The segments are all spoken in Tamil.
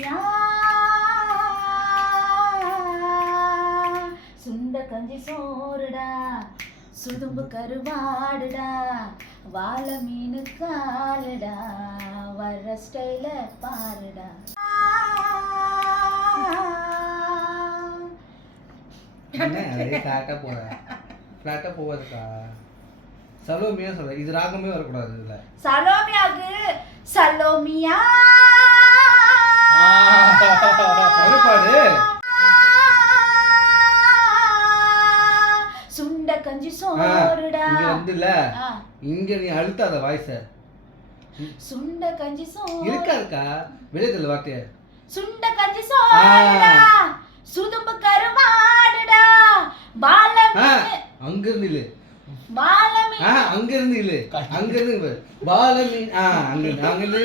சலோமியா சுண்ட கஞ்சி சோறுடா சுதும்பு கருவாடுடா வாழ மீனு காலுடா வர்ற ஸ்டைல பாருடா. ஃபிளாட்டா போவாதுக்கா. சலோமியா சொல்ற, இது ராகமே வரக்கூடாது இதுல. சலோமியாவுக்கு சலோமியா பாடு. சுண்ட கஞ்சி சோறுடா. இங்க வந்துல இங்க நீ அழுத்தாத வாய்ஸ. சுண்ட கஞ்சி சோறு இருக்கா வெளியல வார்த்தைய. சுண்ட கஞ்சி சோறுடா சுதும்பு கருவாடுடா பால மீன். அங்க இருந்து இல்ல பால மீன். அங்க இருந்து இல்ல அங்க இருந்து பால மீன். அங்க இருந்து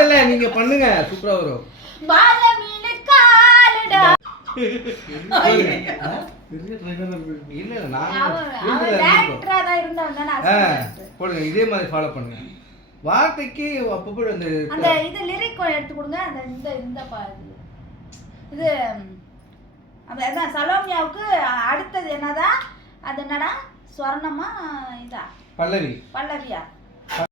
இல்ல நீங்க பண்ணுங்க சூப்பரா வரும். பால மீன் காலுடா. இல்ல நான் டைரக்டரா தான் இருந்தவங்க நான் போடுங்க இதே மாதிரி ஃபாலோ பண்ணுங்க. வார்த்தைக்கு அப்பப்போ அந்த இது லிரிக் எடுத்து கொடுங்க. அந்த இந்த இந்த இது அதான் சலோமியாவுக்கு அடுத்தது என்னதான் அது என்னடா ஸ்வர்ணமா இதா பல்லவியா